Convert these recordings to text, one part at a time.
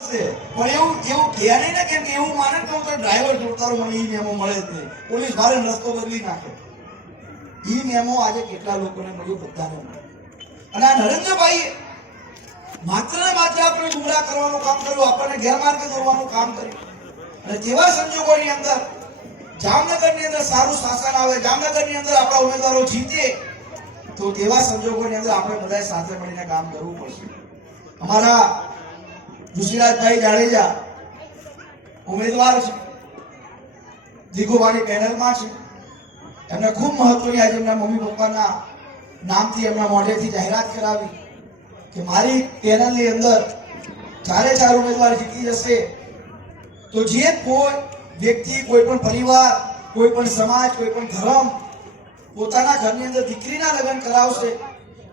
પણ એવું એવું કહે નહીં ને કેમ કે એવું માને તો ડ્રાઈવર જોતારો મને ઈ મેમો મળે જ નહીં. પોલીસ ભારે રસ્તો બદલી નાખે. ઈ મેમો આજે કેટલા લોકોને મળ્યો? બધાને મળ્યો. અને આ નરેન્દ્રભાઈ માત્ર ને માત્ર આપણે ગુમરાહ કરવાનું કામ કર્યું, આપણને ગેરમાર્ગે દોરવાનું કામ કર્યું. અને જેવા સંજોગોની અંદર જામનગરની અંદર સારું શાસન આવે, જામનગરની અંદર આપણા ઉમેદવારો જીતે, તો તેવા સંજોગોની અંદર આપણે બધાએ સાથે મળીને કામ કરવું પડશે. અમારા ઋષિરાજભાઈ જાડેજા ઉમેદવાર છે, દિગુભાઈ પેનલમાં છે. એમને ખૂબ મહત્વની આજે એમના મમ્મી પપ્પાના નામથી એમના મોઢેથી જાહેરાત કરાવી કે મારી પેનલની અંદર 4 ઉમેદવાર જીતી જશે તો જે કોઈ વ્યક્તિ, કોઈ પણ પરિવાર, કોઈ પણ સમાજ, કોઈ પણ ધર્મ પોતાના ઘરની અંદર દીકરીના લગ્ન કરાવશે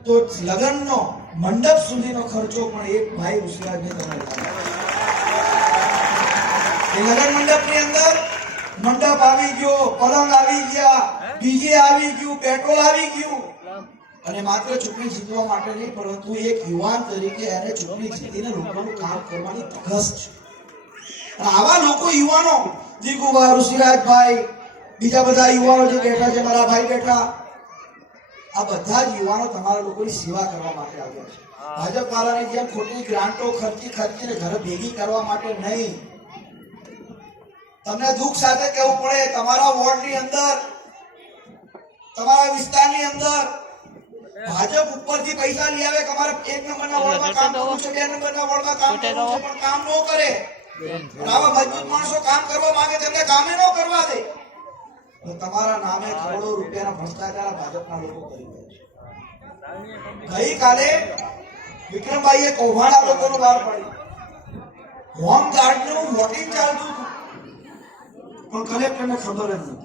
તો લગ્નનો મંડપ સુધીનો ખર્ચો પણ એક ભાઈ ઋષિરાજભાઈ તમે એ લગ્ન મંડપની અંદર મંડપ આવી ગયો, પલંગ આવી ગયા, ડીજે આવી ગયું, પેટ્રોલ આવી ગયું. અને માત્ર ચૂંટણી જીતવા માટે નહીં, પરંતુ એક યુવાન તરીકે એને ચૂંટણી જીતીને લોકોનું કામ કરવાની ધગશ છે. અને આવા લોકો, યુવાનો, દિગુભા, ઋષિરાજભાઈ, બીજા બધા યુવાનો જે બેઠા છે, મારા ભાઈ બેઠા, આ બધા જ યુવાનો તમારા લોકોની સેવા કરવા માટે આવ્યા છે. ભાજપ વાળાની જેમ ખોટી ગ્રાન્ટો ખર્ચીને ઘરે ભેગી કરવા માટે નહીં. તમને દુઃખ સાથે કહેવું પડે, તમારા વોર્ડની અંદર, તમારા વિસ્તારની અંદર ભાજપ ઉપરથી પૈસા લઈ આવે કે અમારે 1 નંબરના વોર્ડમાં કામ કરવું છે, 2 નંબરના વોર્ડમાં કામ કરવું છે, પણ કામ ન કરે. આવા મજબૂત માણસો કામ કરવા માંગે તેમને કામે ન કરવા દે. તો તમારા નામે કરોડો રૂપિયાના ભ્રષ્ટાચાર ભાજપના લોકો કરી રહ્યા છે. ગઈકાલે વિક્રમભાઈએ કૌભાંડ લોકોનું બહાર પાડ્યું. હોમગાર્ડનું વોટિંગ ચાલતું હતું, પણ કલેક્ટરને ખબર જ નથી.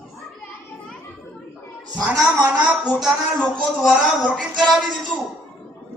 સાના માના પોતાના લોકો દ્વારા વોટિંગ કરાવી દીધું.